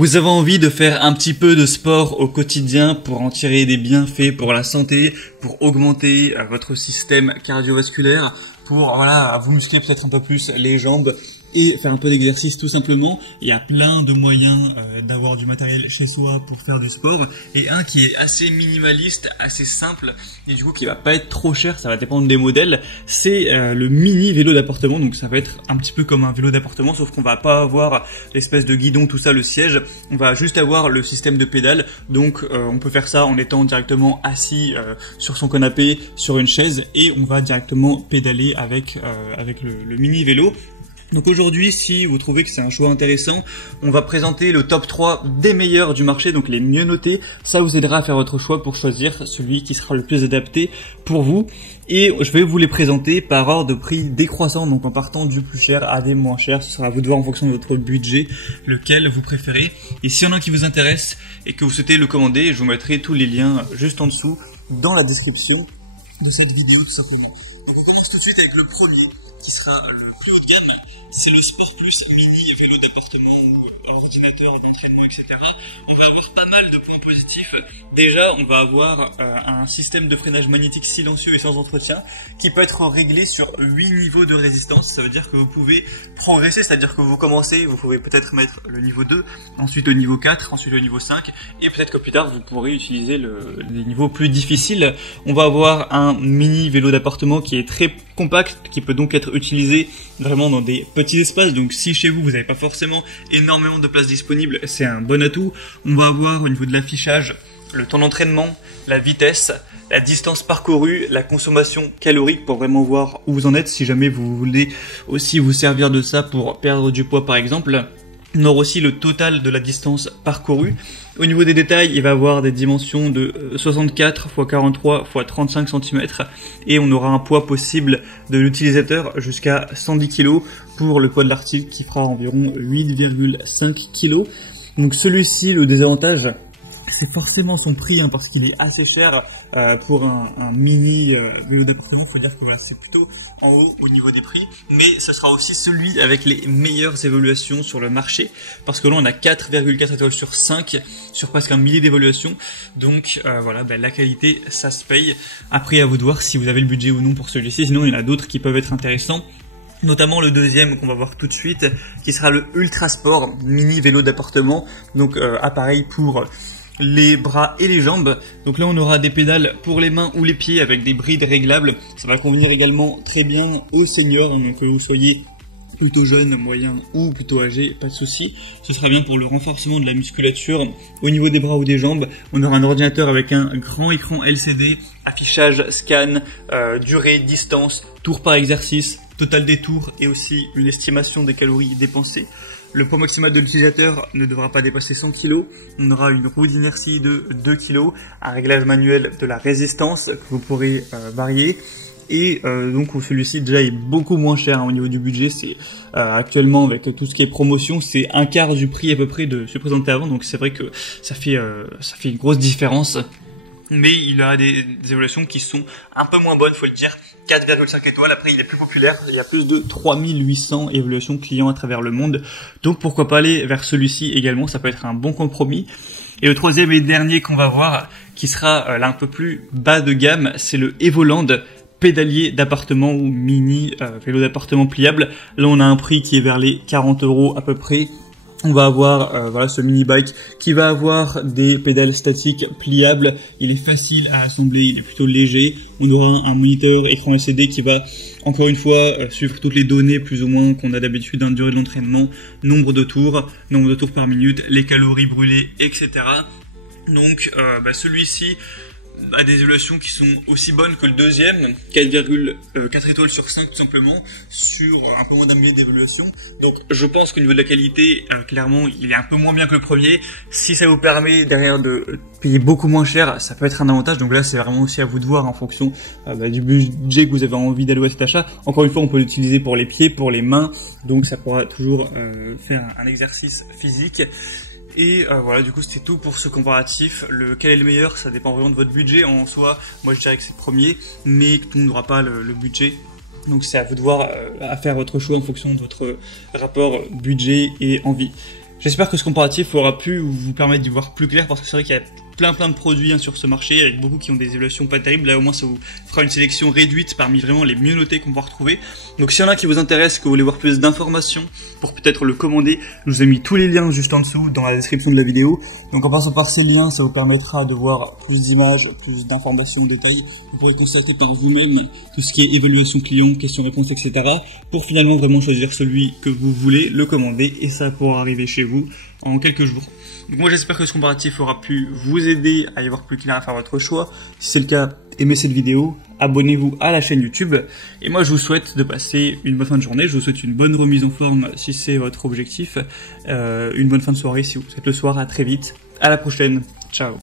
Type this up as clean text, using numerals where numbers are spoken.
Vous avez envie de faire un petit peu de sport au quotidien pour en tirer des bienfaits pour la santé, pour augmenter votre système cardiovasculaire, pour vous muscler peut-être un peu plus les jambes et faire un peu d'exercice tout simplement. Il y a plein de moyens d'avoir du matériel chez soi pour faire du sport, et un qui est assez minimaliste, assez simple et du coup qui va pas être trop cher, ça va dépendre des modèles, c'est le mini vélo d'appartement. Donc ça va être un petit peu comme un vélo d'appartement, sauf qu'on va pas avoir l'espèce de guidon, tout ça, le siège, on va juste avoir le système de pédale. Donc on peut faire ça en étant directement assis sur son canapé, sur une chaise, et on va directement pédaler avec le mini vélo. Donc aujourd'hui, si vous trouvez que c'est un choix intéressant, on va présenter le top 3 des meilleurs du marché, donc les mieux notés. Ça vous aidera à faire votre choix pour choisir celui qui sera le plus adapté pour vous. Et je vais vous les présenter par ordre de prix décroissant, donc en partant du plus cher à des moins chers. Ce sera à vous de voir en fonction de votre budget lequel vous préférez. Et s'il y en a un qui vous intéresse et que vous souhaitez le commander, je vous mettrai tous les liens juste en dessous dans la description de cette vidéo tout simplement. Donc on commence tout de suite avec le premier qui sera le plus haut de gamme. C'est le Sport Plus mini vélo d'appartement ou ordinateur d'entraînement, etc. On va avoir pas mal de points positifs. Déjà, on va avoir un système de freinage magnétique silencieux et sans entretien qui peut être réglé sur 8 niveaux de résistance. Ça veut dire que vous pouvez progresser, c'est-à-dire que vous commencez, vous pouvez peut-être mettre le niveau 2, ensuite le niveau 4, ensuite le niveau 5, et peut-être que plus tard vous pourrez utiliser les niveaux plus difficiles. On va avoir un mini vélo d'appartement qui est très compact, qui peut donc être utilisé vraiment dans des petits espaces. Donc si chez vous n'avez pas forcément énormément de place disponible, c'est un bon atout. On va avoir au niveau de l'affichage le temps d'entraînement, la vitesse, la distance parcourue, la consommation calorique pour vraiment voir où vous en êtes si jamais vous voulez aussi vous servir de ça pour perdre du poids par exemple. On aura aussi le total de la distance parcourue. Au niveau des détails, il va avoir des dimensions de 64 x 43 x 35 cm et on aura un poids possible de l'utilisateur jusqu'à 110 kg pour le poids de l'article qui fera environ 8,5 kg. Donc celui-ci, le désavantage, c'est forcément son prix parce qu'il est assez cher pour un mini vélo d'appartement. Faut dire que c'est plutôt en haut au niveau des prix, mais ce sera aussi celui avec les meilleures évaluations sur le marché, parce que là on a 4,4 étoiles sur 5 sur presque un millier d'évaluations. Donc la qualité ça se paye. Après à vous de voir si vous avez le budget ou non pour celui-ci, sinon il y en a d'autres qui peuvent être intéressants. Notamment le deuxième qu'on va voir tout de suite, qui sera le Ultra Sport mini vélo d'appartement. Donc appareil pour les bras et les jambes. Donc là on aura des pédales pour les mains ou les pieds avec des brides réglables. Ça va convenir également très bien aux seniors, donc que vous soyez plutôt jeune, moyen ou plutôt âgé, pas de souci. Ce sera bien pour le renforcement de la musculature au niveau des bras ou des jambes. On aura un ordinateur avec un grand écran LCD, affichage, scan, durée, distance, tours par exercice, total des tours et aussi une estimation des calories dépensées. Le poids maximal de l'utilisateur ne devra pas dépasser 100 kg. On aura une roue d'inertie de 2 kg, un réglage manuel de la résistance que vous pourrez varier. Et donc celui-ci déjà est beaucoup moins cher au niveau du budget. C'est actuellement avec tout ce qui est promotion, c'est un quart du prix à peu près de ce présenté avant. Donc c'est vrai que ça fait une grosse différence. Mais il a des évaluations qui sont un peu moins bonnes, faut le dire. 4,5 étoiles, après il est plus populaire, il y a plus de 3800 évaluations clients à travers le monde. Donc pourquoi pas aller vers celui-ci également, ça peut être un bon compromis. Et le troisième et dernier qu'on va voir, qui sera là un peu plus bas de gamme, c'est le Evoland pédalier d'appartement ou mini vélo d'appartement pliable. Là on a un prix qui est vers les 40 € à peu près. On va avoir ce mini bike qui va avoir des pédales statiques pliables. Il est facile à assembler, il est plutôt léger. On aura un moniteur écran LCD qui va encore une fois suivre toutes les données plus ou moins qu'on a d'habitude, durée de l'entraînement, nombre de tours par minute, les calories brûlées, etc. Donc celui-ci a des évaluations qui sont aussi bonnes que le deuxième, 4,4 étoiles sur 5 tout simplement, sur un peu moins d'un millier d'évaluations. Donc je pense qu'au niveau de la qualité, clairement il est un peu moins bien que le premier. Si ça vous permet derrière de payer beaucoup moins cher, ça peut être un avantage. Donc là c'est vraiment aussi à vous de voir en fonction du budget que vous avez envie d'allouer à cet achat. Encore une fois on peut l'utiliser pour les pieds, pour les mains, donc ça pourra toujours faire un exercice physique. Et du coup c'était tout pour ce comparatif. Quel est le meilleur, ça dépend vraiment de votre budget. En soi, moi je dirais que c'est le premier, mais tout le monde n'aura pas le budget. Donc c'est à vous de voir, à faire votre choix en fonction de votre rapport budget et envie. J'espère que ce comparatif aura pu vous permettre d'y voir plus clair, parce que c'est vrai qu'il y a plein de produits sur ce marché, avec beaucoup qui ont des évaluations pas terribles. Là au moins ça vous fera une sélection réduite parmi vraiment les mieux notés qu'on va retrouver. Donc s'il y en a qui vous intéressent, que vous voulez voir plus d'informations pour peut-être le commander, je vous ai mis tous les liens juste en dessous dans la description de la vidéo. Donc en passant par ces liens, ça vous permettra de voir plus d'images, plus d'informations en détail. Vous pourrez constater par vous-même tout ce qui est évaluation client, questions-réponses, etc. pour finalement vraiment choisir celui que vous voulez, le commander, et ça pourra arriver chez vous en quelques jours. Donc moi j'espère que ce comparatif aura pu vous aider à y voir plus clair, à faire votre choix. Si c'est le cas, aimez cette vidéo, abonnez-vous à la chaîne YouTube, et moi je vous souhaite de passer une bonne fin de journée, je vous souhaite une bonne remise en forme si c'est votre objectif, une bonne fin de soirée si vous êtes le soir, à très vite, à la prochaine, ciao.